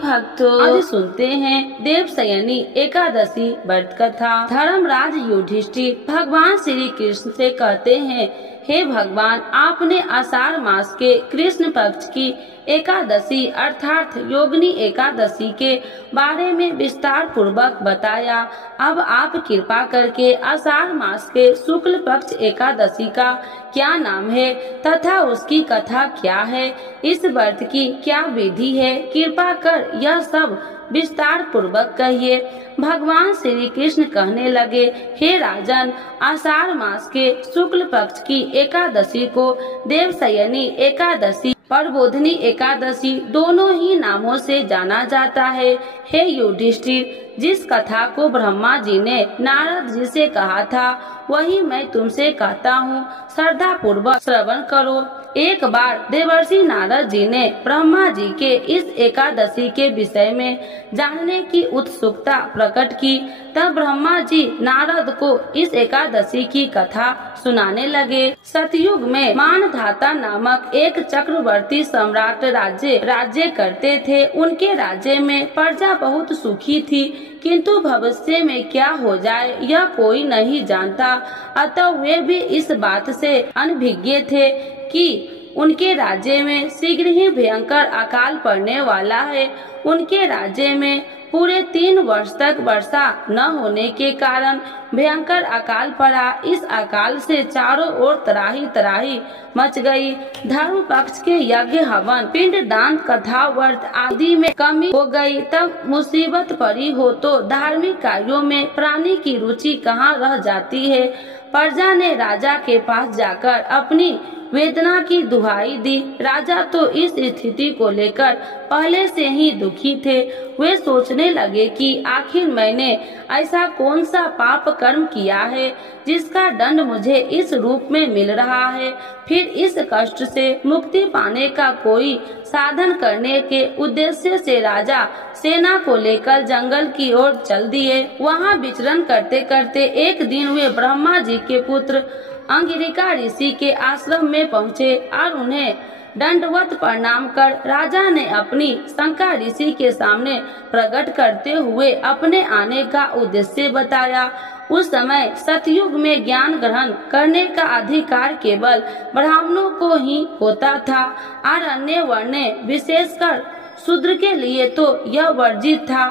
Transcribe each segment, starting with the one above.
भक्तों, आज सुनते हैं देवशयनी एकादशी व्रत कथा। धर्मराज युधिष्ठिर भगवान श्री कृष्ण से कहते हैं, हे भगवान, आपने आषाढ़ मास के कृष्ण पक्ष की एकादशी अर्थात योगिनी एकादशी के बारे में विस्तार पूर्वक बताया। अब आप कृपा करके आषाढ़ मास के शुक्ल पक्ष एकादशी का क्या नाम है तथा उसकी कथा क्या है, इस व्रत की क्या विधि है, कृपा कर यह सब विस्तार पूर्वक कहिए। भगवान श्री कृष्ण कहने लगे, हे राजन, आषाढ़ मास के शुक्ल पक्ष की एकादशी को देवशयनी एकादशी, प्रबोधिनी एकादशी दोनों ही नामों से जाना जाता है। हे युधिष्ठिर, जिस कथा को ब्रह्मा जी ने नारद जी से कहा था वही मैं तुमसे कहता हूँ, श्रद्धा पूर्वक श्रवण करो। एक बार देवर्षि नारद जी ने ब्रह्मा जी के इस एकादशी के विषय में जानने की उत्सुकता प्रकट की। तब ब्रह्मा जी नारद को इस एकादशी की कथा सुनाने लगे। सतयुग में मानधाता नामक एक चक्रवर्ती सम्राट राज्य करते थे। उनके राज्य में प्रजा बहुत सुखी थी, किंतु भविष्य में क्या हो जाए यह कोई नहीं जानता। अतः वे भी इस बात से अनभिज्ञ थे कि उनके राज्य में शीघ्र ही भयंकर अकाल पड़ने वाला है। उनके राज्य में पूरे 3 वर्ष तक वर्षा न होने के कारण भयंकर अकाल पड़ा। इस अकाल से चारों ओर तराही तराही मच गई। धर्म पक्ष के यज्ञ, हवन, पिंड दान, कथा, व्रत आदि में कमी हो गई। तब मुसीबत पड़ी हो तो धार्मिक कार्यों में प्राणी की रुचि कहाँ रह जाती है। प्रजा ने राजा के पास जाकर अपनी वेदना की दुहाई दी। राजा तो इस स्थिति को लेकर पहले से ही दुखी थे। वे सोचने लगे कि आखिर मैंने ऐसा कौन सा पाप कर्म किया है जिसका दंड मुझे इस रूप में मिल रहा है। फिर इस कष्ट से मुक्ति पाने का कोई साधन करने के उद्देश्य से राजा सेना को लेकर जंगल की ओर चल दिए। वहाँ विचरण करते करते एक दिन वे ब्रह्मा जी के पुत्र अंगिरिका ऋषि के आश्रम में पहुँचे और उन्हें दंडवत प्रणाम कर राजा ने अपनी शंका ऋषि के सामने प्रकट करते हुए अपने आने का उद्देश्य बताया। उस समय सतयुग में ज्ञान ग्रहण करने का अधिकार केवल ब्राह्मणों को ही होता था और अन्य वर्ण विशेषकर शूद्र के लिए तो यह वर्जित था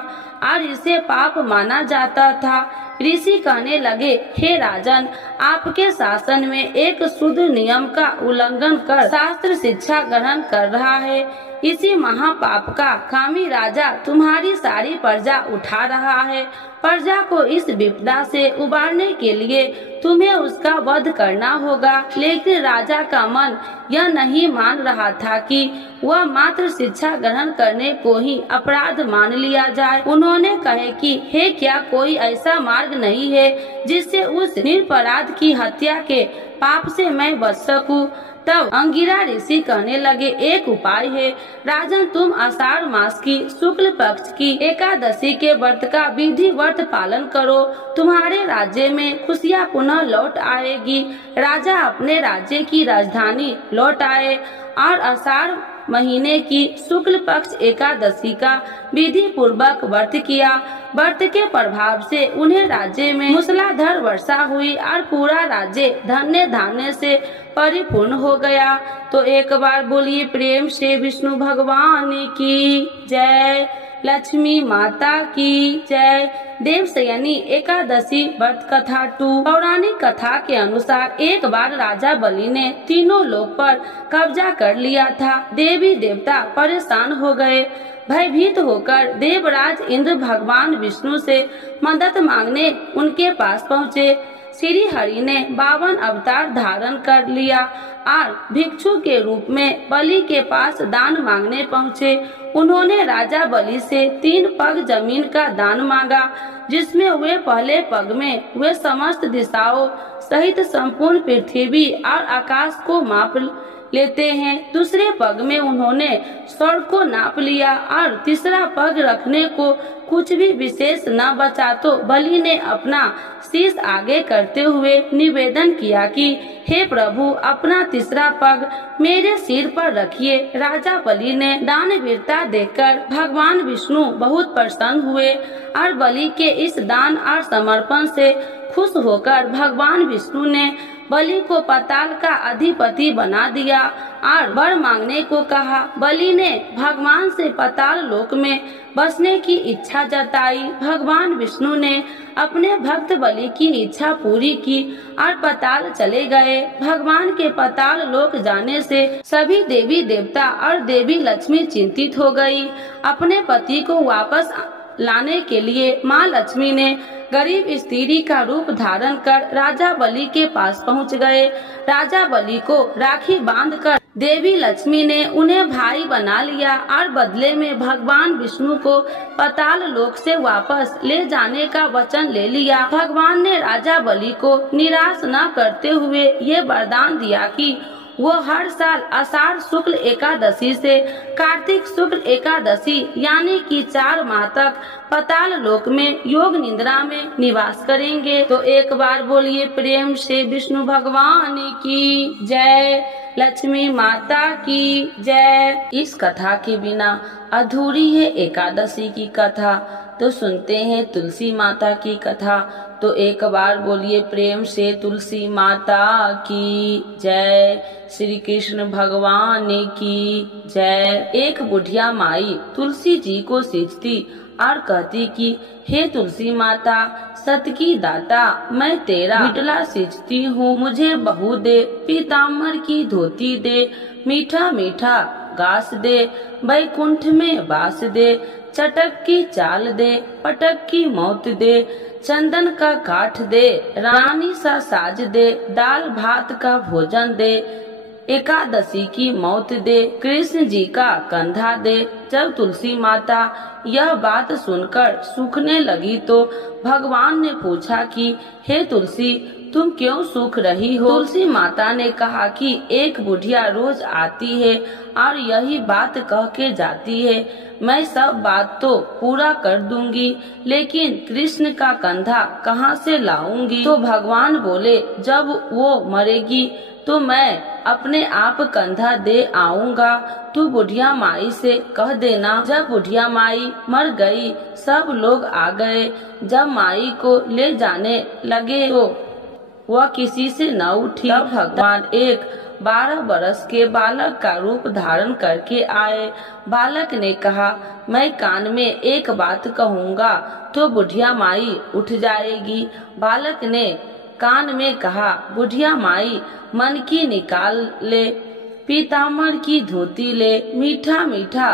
और इसे पाप माना जाता था। ऋषि कहने लगे, हे राजन, आपके शासन में एक शूद्र नियम का उल्लंघन कर शास्त्र शिक्षा ग्रहण कर रहा है। इसी महापाप का कामी राजा तुम्हारी सारी प्रजा उठा रहा है। प्रजा को इस विपदा से उबारने के लिए तुम्हें उसका वध करना होगा। लेकिन राजा का मन यह नहीं मान रहा था कि वह मात्र शिक्षा ग्रहण करने को ही अपराध मान लिया जाए। उन्होंने कहे कि हे, क्या कोई ऐसा मार्ग नहीं है जिससे उस निरपराध की हत्या के पाप से मैं बच सकूं। तब अंगिरा ऋषि कहने लगे, एक उपाय है राजन, तुम आषाढ़ मास की शुक्ल पक्ष की एकादशी के व्रत का विधिवत पालन करो। तुम्हारे राज्य में खुशियाँ पुनः लौट आएगी। राजा अपने राज्य की राजधानी लौट आए और आषाढ़ महीने की शुक्ल पक्ष एकादशी का विधि पूर्वक व्रत किया। व्रत के प्रभाव से उन्हें राज्य में मूसलाधार वर्षा हुई और पूरा राज्य धन्य धान्य से परिपूर्ण हो गया। तो एक बार बोलिए प्रेम से विष्णु भगवान की जय, लक्ष्मी माता की जय। देवशयनी एकादशी व्रत कथा 2। पौराणिक कथा के अनुसार एक बार राजा बलि ने तीनों लोक पर कब्जा कर लिया था। देवी देवता परेशान हो गए। भयभीत होकर देवराज इंद्र भगवान विष्णु से मदद मांगने उनके पास पहुँचे। श्री हरि ने 52 अवतार धारण कर लिया और भिक्षु के रूप में बलि के पास दान मांगने पहुँचे। उन्होंने राजा बलि से 3 पग जमीन का दान मांगा, जिसमें वे पहले पग में वे समस्त दिशाओं सहित संपूर्ण पृथ्वी और आकाश को माप लेते हैं। दूसरे पग में उन्होंने स्वर्ग को नाप लिया और तीसरा पग रखने को कुछ भी विशेष न बचा तो बलि ने अपना शीश आगे करते हुए निवेदन किया कि हे प्रभु, अपना तीसरा पग मेरे सिर पर रखिए। राजा बलि ने दानवीरता देखकर भगवान विष्णु बहुत प्रसन्न हुए और बलि के इस दान और समर्पण से खुश होकर भगवान विष्णु ने बलि को पाताल का अधिपति बना दिया और वर मांगने को कहा। बलि ने भगवान से पाताल लोक में बसने की इच्छा जताई। भगवान विष्णु ने अपने भक्त बलि की इच्छा पूरी की और पाताल चले गए। भगवान के पाताल लोक जाने से सभी देवी देवता और देवी लक्ष्मी चिंतित हो गई। अपने पति को वापस लाने के लिए माँ लक्ष्मी ने गरीब स्त्री का रूप धारण कर राजा बलि के पास पहुँच गए। राजा बलि को राखी बांधकर देवी लक्ष्मी ने उन्हें भाई बना लिया और बदले में भगवान विष्णु को पाताल लोक से वापस ले जाने का वचन ले लिया। भगवान ने राजा बलि को निराश न करते हुए ये वरदान दिया कि वो हर साल आषाढ़ शुक्ल एकादशी से कार्तिक शुक्ल एकादशी यानी कि 4 माह तक पाताल लोक में योग निद्रा में निवास करेंगे। तो एक बार बोलिए प्रेम से विष्णु भगवान की जय, लक्ष्मी माता की जय। इस कथा के बिना अधूरी है एकादशी की कथा। तो सुनते हैं तुलसी माता की कथा। तो एक बार बोलिए प्रेम से तुलसी माता की जय, श्री कृष्ण भगवान की जय। एक बुढ़िया माई तुलसी जी को सींचती और कहती कि हे तुलसी माता, सत की दाता, मैं तेरा बिटला सींचती हूँ, मुझे बहू दे, पीताम्बर की धोती दे, मीठा मीठा घास दे, बैकुंठ में बास दे, चटक की चाल दे, पटक की मौत दे, चंदन का काठ दे, रानी सा साज दे, दाल भात का भोजन दे, एकादशी की मौत दे, कृष्ण जी का कंधा दे। जब तुलसी माता यह बात सुनकर सूखने लगी तो भगवान ने पूछा कि हे तुलसी, तुम क्यों सूख रही हो? तुलसी माता ने कहा कि एक बुढ़िया रोज आती है और यही बात कह के जाती है, मैं सब बात तो पूरा कर दूंगी, लेकिन कृष्ण का कंधा कहाँ से लाऊंगी? तो भगवान बोले, जब वो मरेगी तो मैं अपने आप कंधा दे आऊंगा, तू बुढ़िया माई से कह देना। जब बुढ़िया माई मर गई, सब लोग आ गए। जब माई को ले जाने लगे तो वह किसी से न उठी। तब भगवान एक 12 बरस के बालक का रूप धारण करके आए। बालक ने कहा, मैं कान में एक बात कहूँगा तो बुढ़िया माई उठ जाएगी। बालक ने कान में कहा, बुढ़िया माई मन की निकाल ले, पीताम्बर की धोती ले, मीठा मीठा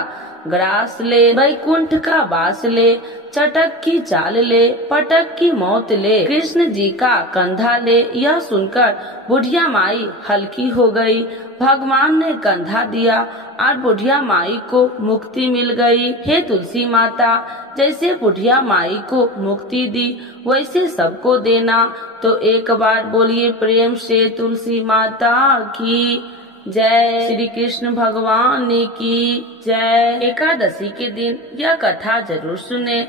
ग्रास ले, बैकुंठ का बास ले, चटक की चाल ले, पटक की मौत ले, कृष्ण जी का कंधा ले। यह सुनकर बुढ़िया माई हल्की हो गई। भगवान ने कंधा दिया और बुढ़िया माई को मुक्ति मिल गई। हे तुलसी माता, जैसे बुढ़िया माई को मुक्ति दी वैसे सबको देना। तो एक बार बोलिए प्रेम से तुलसी माता की जय, श्री कृष्ण भगवान की जय। एकादशी के दिन यह कथा जरूर सुने।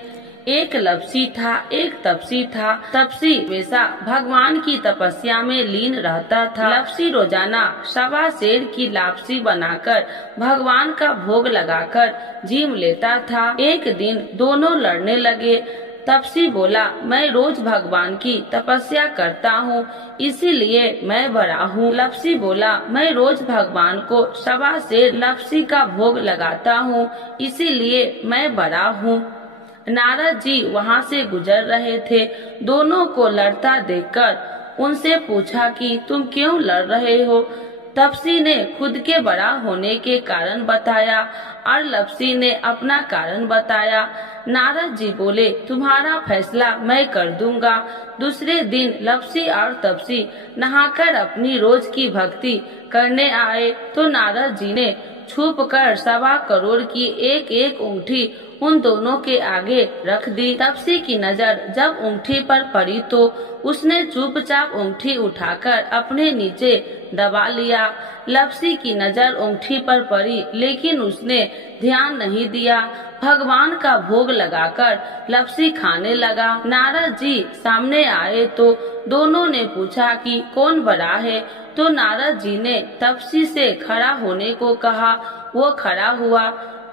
एक लपसी था, एक तपसी था। तपसी हमेशा भगवान की तपस्या में लीन रहता था। लपसी रोजाना 1.25 सेर की लापसी बनाकर भगवान का भोग लगाकर जीम लेता था। एक दिन दोनों लड़ने लगे। तपसी बोला, मैं रोज भगवान की तपस्या करता हूँ, इसीलिए मैं बड़ा हूँ। लपसी बोला, मैं रोज भगवान को 1.25 सेर लपसी का भोग लगाता हूँ, इसीलिए मैं बड़ा हूँ। नारद जी वहाँ से गुजर रहे थे। दोनों को लड़ता देखकर उनसे पूछा कि तुम क्यों लड़ रहे हो? तपसी ने खुद के बड़ा होने के कारण बताया और लपसी ने अपना कारण बताया। नारद जी बोले, तुम्हारा फैसला मैं कर दूंगा। दूसरे दिन लपसी और तपसी नहाकर अपनी रोज की भक्ति करने आए तो नारद जी ने छुप कर 1.25 करोड़ की एक एक अंगूठी उन दोनों के आगे रख दी। तपसी की नजर जब अंगूठी पर पड़ी तो उसने चुपचाप अंगूठी उठाकर अपने नीचे दबा लिया। लप्सी की नजर अंगूठी पर पड़ी लेकिन उसने ध्यान नहीं दिया। भगवान का भोग लगाकर लप्सी खाने लगा। नारद जी सामने आए तो दोनों ने पूछा कि कौन बड़ा है, तो नारद जी ने तपसी से खड़ा होने को कहा। वो खड़ा हुआ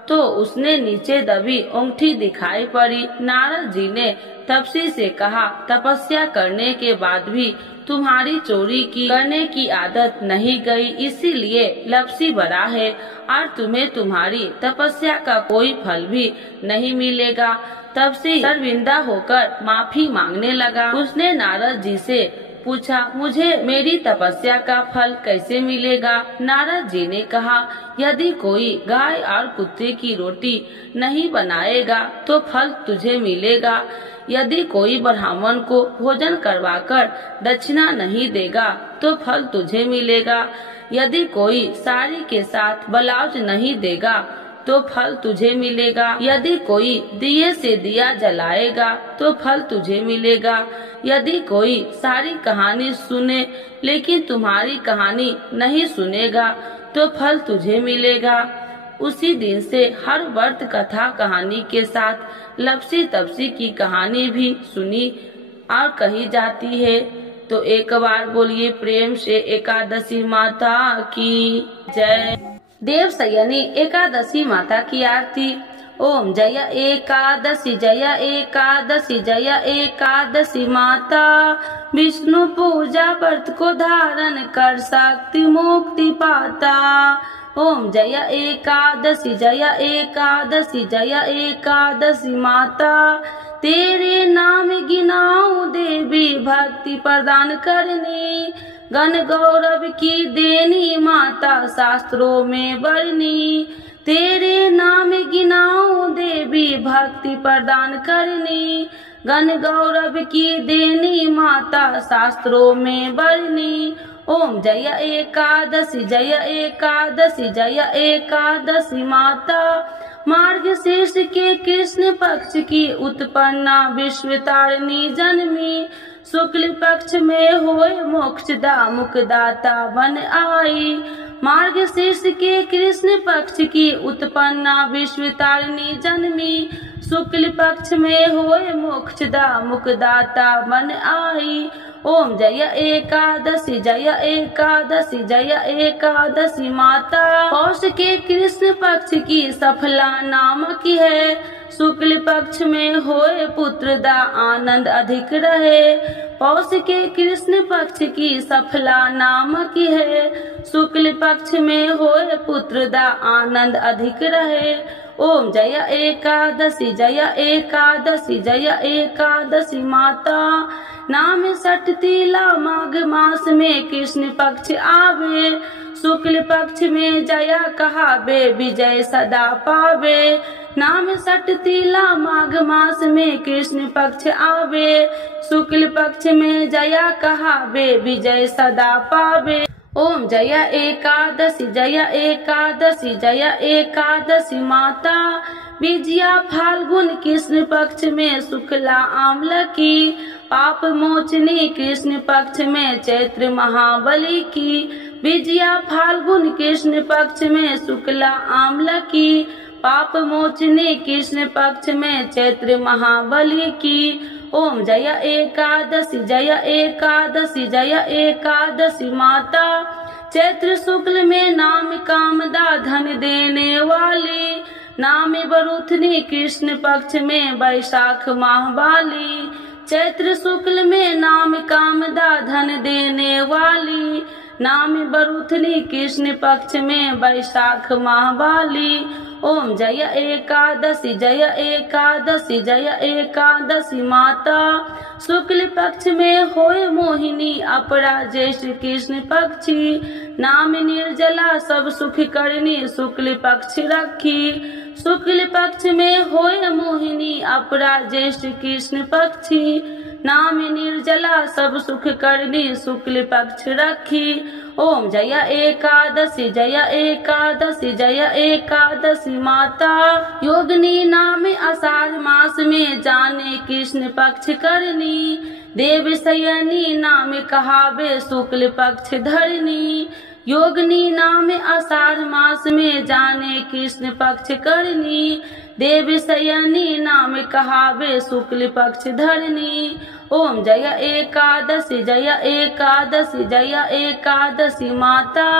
तो उसने नीचे दबी अंगूठी दिखाई पड़ी। नारद जी ने तपसी से कहा, तपस्या करने के बाद भी तुम्हारी चोरी करने की आदत नहीं गई, इसीलिए लप्सी बड़ा है और तुम्हें तुम्हारी तपस्या का कोई फल भी नहीं मिलेगा। तपसी शर्मिंदा होकर माफी मांगने लगा। उसने नारद जी से पूछा, मुझे मेरी तपस्या का फल कैसे मिलेगा? नारद जी ने कहा, यदि कोई गाय और कुत्ते की रोटी नहीं बनाएगा तो फल तुझे मिलेगा। यदि कोई ब्राह्मण को भोजन करवाकर दक्षिणा नहीं देगा तो फल तुझे मिलेगा। यदि कोई साड़ी के साथ ब्लाउज नहीं देगा तो फल तुझे मिलेगा। यदि कोई दिए से दिया जलाएगा तो फल तुझे मिलेगा। यदि कोई सारी कहानी सुने लेकिन तुम्हारी कहानी नहीं सुनेगा तो फल तुझे मिलेगा। उसी दिन से हर व्रत कथा कहानी के साथ लप्सी तपसी की कहानी भी सुनी और कही जाती है। तो एक बार बोलिए प्रेम से एकादशी माता की जय। देवशयनी एकादशी माता की आरती। ओम जय एकादशी जय एकादशी जय एकादशी माता। विष्णु पूजा व्रत को धारण कर शक्ति मुक्ति पाता। ओम जय एकादशी जय एकादशी जय एकादशी माता। तेरे नाम गिनाऊं देवी भक्ति प्रदान करनी। गण गौरव की देनी माता शास्त्रों में वर्णी। तेरे नाम गिनाऊं देवी भक्ति प्रदान करनी। गण गौरव की देनी माता शास्त्रों में वर्णी। ओम जय एकादशी जय एकादशी जय एकादशी माता। मार्गशीर्ष के कृष्ण पक्ष की उत्पन्ना विश्व तारिणी जन्मी। शुक्ल पक्ष में होए मोक्षदा मुक्तिदाता बन आई। मार्गशीर्ष के कृष्ण पक्ष की उत्पन्ना विश्व तारिणी जन्मी। शुक्ल पक्ष में होए मोक्षदा मुक्तिदाता बन आई। ओम जय एकादशी जय एकादशी जय एकादशी माता। पौष के कृष्ण पक्ष की सफला नाम की है। शुक्ल पक्ष में होए पुत्र दा आनंद अधिक रहे। पौष के कृष्ण पक्ष की सफला नाम की है। शुक्ल पक्ष में होए पुत्र दा आनंद अधिक रहे। ओम जय एकादशी जय एकादशी जय एकादशी माता। नाम सठ तीला माघ मास में कृष्ण पक्ष आवे। शुक्ल पक्ष में जया कहावे विजय सदा पावे। नाम सठ तीला माघ मास में कृष्ण पक्ष आवे। शुक्ल पक्ष में जया कहावे विजय सदा पावे। ओम जय एकादशी जय एकादशी जय एकादशी माता। विजया फाल्गुन कृष्ण पक्ष में शुक्ला आम्ल की। पाप मोचनी कृष्ण पक्ष में चैत्र महाबली की। विजया फाल्गुन कृष्ण पक्ष में शुक्ला आम्ल की। पाप मोचनी कृष्ण पक्ष में चैत्र महाबली की। ओम जय एकादशी जय एकादशी जय एकादशी माता। चैत्र शुक्ल में नाम कामदा धन देने वाली। नाम बरुथनी कृष्ण पक्ष में वैशाख माह वाली। चैत्र शुक्ल में नाम कामदा धन देने वाली। नाम बरुथनी कृष्ण पक्ष में वैशाख माह वाली। ओम जय एकादशी जय एकादशी जय एकादशी माता। शुक्ल पक्ष में होए मोहिनी अपरा ज्येष्ठ कृष्ण पक्षी। नाम निर्जला सब सुख करनी शुक्ल पक्ष रखी। शुक्ल पक्ष में होए मोहिनी अपरा ज्येष्ठ कृष्ण पक्षी। नाम निर्जला सब सुख करनी शुक्ल पक्ष रखी। ओम जय एकादशी जय एकादशी जय एकादशी माता। योगिनी नाम आषाढ़ मास में जाने कृष्ण पक्ष करनी। देव शयनी नाम कहावे शुक्ल पक्ष धरनी। योगिनी नाम आषाढ़ मास में जाने कृष्ण पक्ष करनी। देव शयनी नाम कहावे शुक्ल पक्ष धरनी। ओम जय एकादशी जय एकादशी जय एकादशी माता।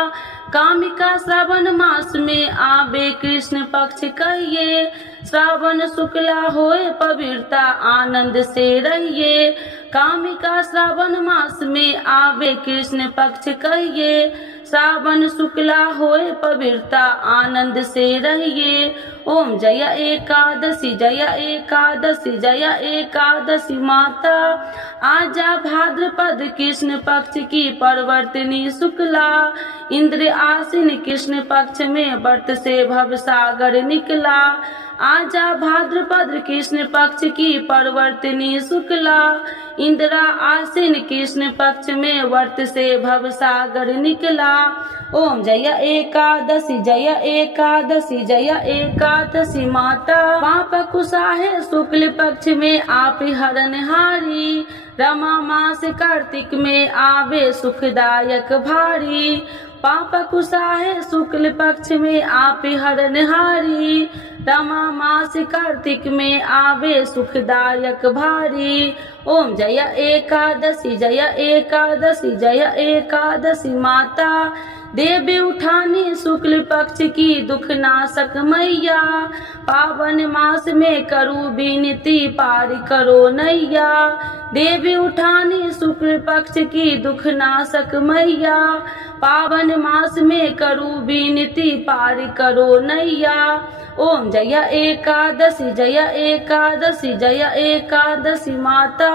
कामिका श्रावण मास में आवे कृष्ण पक्ष कहिए। श्रावण शुक्ला होए पवित्रता आनंद से रहिए। कामिका श्रावण मास में आवे कृष्ण पक्ष कहिए। श्रावण शुक्ला होए पवित्रता आनंद से रहिए। ओम जय एकादशी जय एकादशी जय एकादशी माता। आजा भाद्रपद कृष्ण पक्ष की परवर्तिनी शुक्ला। इंद्र आसीन कृष्ण पक्ष में व्रत से भव सागर निकला। आजा भाद्रपद कृष्ण पक्ष की परवर्तिनी शुक्ला। इंद्रा आसीन कृष्ण पक्ष में व्रत से भव सागर निकला। ओम जय एकादशी जय एकादशी जय एकादशी माता। पाप कुसाहे शुक्ल पक्ष में आप हरणहारी। रमा मास कार्तिक में आवे सुखदायक भारी। पाप कुसाहे शुक्ल पक्ष में आप हरणहारी। रमा मास कार्तिक में आवे सुखदायक भारी। ओम जय एकादशी जय एकादशी जय एकादशी माता। देवी उठानी शुक्ल पक्ष की दुख नाशक मैया। पावन मास में करू विनती पार करो नैया। देवी उठानी शुक्ल पक्ष की दुख नाशक मैया। पावन मास में करू विनती पार करो नैया। ओम जय एकादशी जय एकादशी जय एकादशी माता।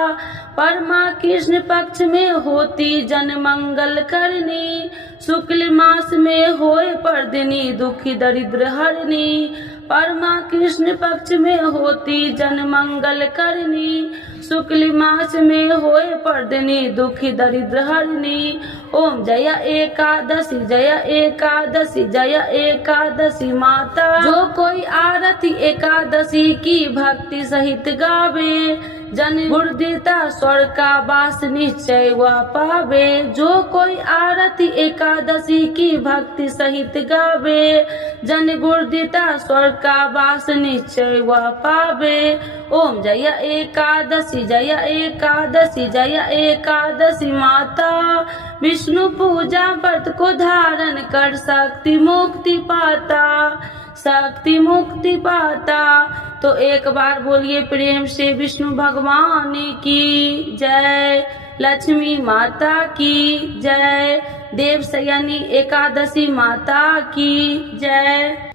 परमा कृष्ण पक्ष में होती जन मंगल करनी। शुक्ल मास में होए पर्दिनी दुखी दरिद्र हरनी। परमा कृष्ण पक्ष में होती जन मंगल करनी। शुक्ल मास में होए पर्दिनी दुखी दरिद्र हरनी। ओम जय एकादशी जय एकादशी जय एकादशी माता। जो कोई आरती एकादशी की भक्ति सहित गावे। जन गुरुदेवता स्वर्ग का वास निश्चय वह पावे। जो कोई आरती एकादशी की भक्ति सहित गावे। जन गुरुदेवता स्वर्ग का वास निश्चय वह पावे। ओम जय एकादशी जय एकादशी जय एकादशी माता। विष्णु पूजा व्रत को धारण कर शक्ति मुक्ति पाता। शक्ति मुक्ति पाता। तो एक बार बोलिए प्रेम से विष्णु भगवान की जय। लक्ष्मी माता की जय। देव शयनी एकादशी माता की जय।